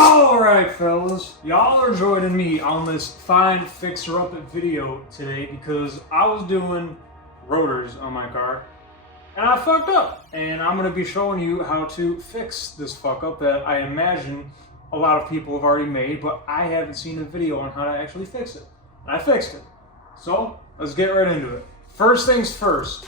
Alright fellas, y'all are joining me on this fine fixer-up video today because I was doing rotors on my car and I fucked up. And I'm going to be showing you how to fix this fuck up that I imagine a lot of people have already made, but I haven't seen a video on how to actually fix it. And I fixed it. So, let's get right into it. First things first,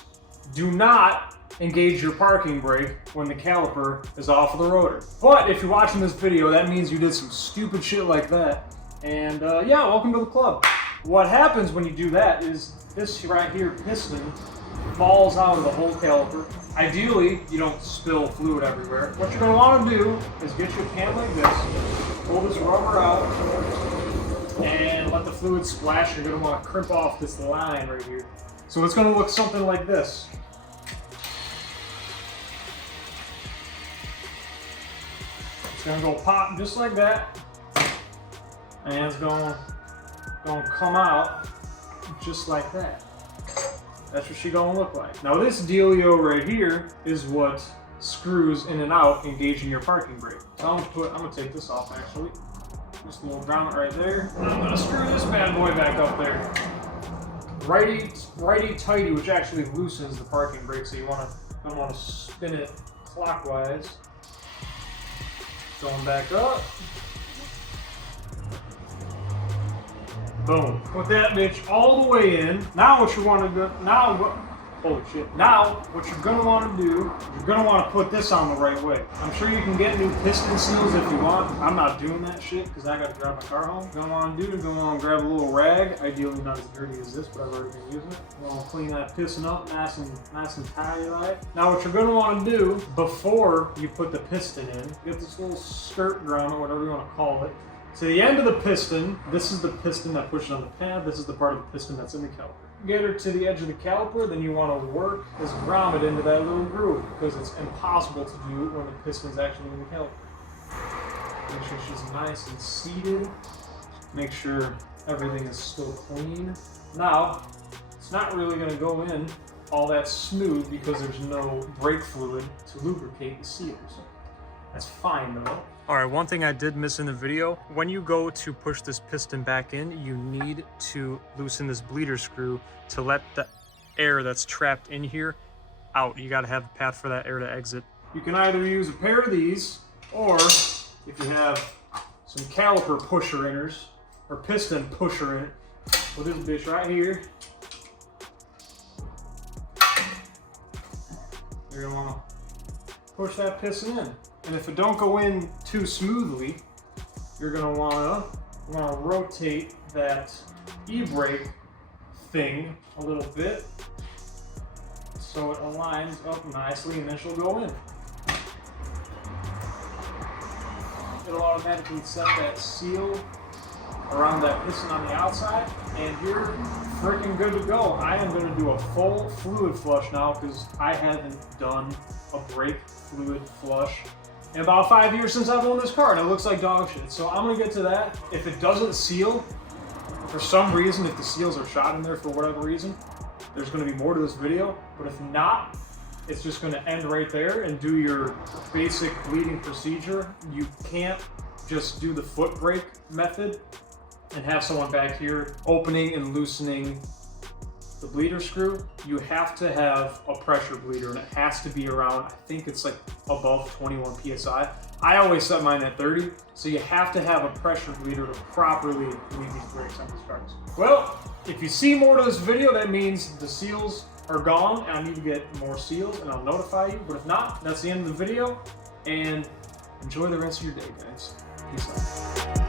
do not engage your parking brake when the caliper is off of the rotor. But if you're watching this video, that means you did some stupid shit like that. And yeah, welcome to the club. What happens when you do that is this right here piston falls out of the whole caliper. Ideally, you don't spill fluid everywhere. What you're going to want to do is get your can like this, pull this rubber out, and let the fluid splash. You're going to want to crimp off this line right here. So it's going to look something like this. It's gonna go pop just like that, and it's gonna come out just like that. That's what she's gonna look like. Now this dealio right here is what screws in and out, engaging your parking brake. So I'm gonna take this off actually. Just a little grommet right there. And I'm gonna screw this bad boy back up there. Righty tighty, which actually loosens the parking brake, so you don't wanna spin it clockwise. Going back up. Boom. Put that bitch all the way in. Now what you want to do, holy shit. Now what you're going to want to do, you're going to want to put this on the right way. I'm sure you can get new piston seals if you want. I'm not doing that shit because I got to drive my car home. What you're going to want to do, you're going to want to grab a little rag, ideally not as dirty as this, but I've already been using it. You're going to clean that piston up nice and tidy like. Now what you're going to want to do before you put the piston in, get this little skirt grommet, whatever you want to call it. To the end of the piston, this is the piston that pushes on the pad, this is the part of the piston that's in the caliper. Get her to the edge of the caliper, then you want to work this grommet into that little groove because it's impossible to do when the piston's actually in the caliper. Make sure she's nice and seated. Make sure everything is still clean. Now, it's not really going to go in all that smooth because there's no brake fluid to lubricate the seals. That's fine though. Alright, one thing I did miss in the video, when you go to push this piston back in, you need to loosen this bleeder screw to let the air that's trapped in here out. You gotta have a path for that air to exit. You can either use a pair of these, or if you have some caliper pusher inners, or piston pusher in it, with this bitch right here, you're gonna wanna push that piston in. And if it don't go in too smoothly, you're gonna wanna rotate that e-brake thing a little bit so it aligns up nicely, and then she'll go in. It'll automatically set that seal around that piston on the outside, and you're freaking good to go. I am gonna do a full fluid flush now because I haven't done a brake fluid flush in about 5 years since I've owned this car, and it looks like dog shit. So I'm gonna get to that. If it doesn't seal, for some reason, if the seals are shot in there for whatever reason, there's gonna be more to this video. But if not, it's just gonna end right there and do your basic bleeding procedure. You can't just do the foot brake method and have someone back here opening and loosening the bleeder screw. You have to have a pressure bleeder, and it has to be around, I think it's like above 21 PSI. I always set mine at 30, so you have to have a pressure bleeder to properly bleed these brakes on these cars. Well, if you see more to this video, that means the seals are gone, and I need to get more seals, and I'll notify you. But if not, that's the end of the video, and enjoy the rest of your day, guys. Peace out.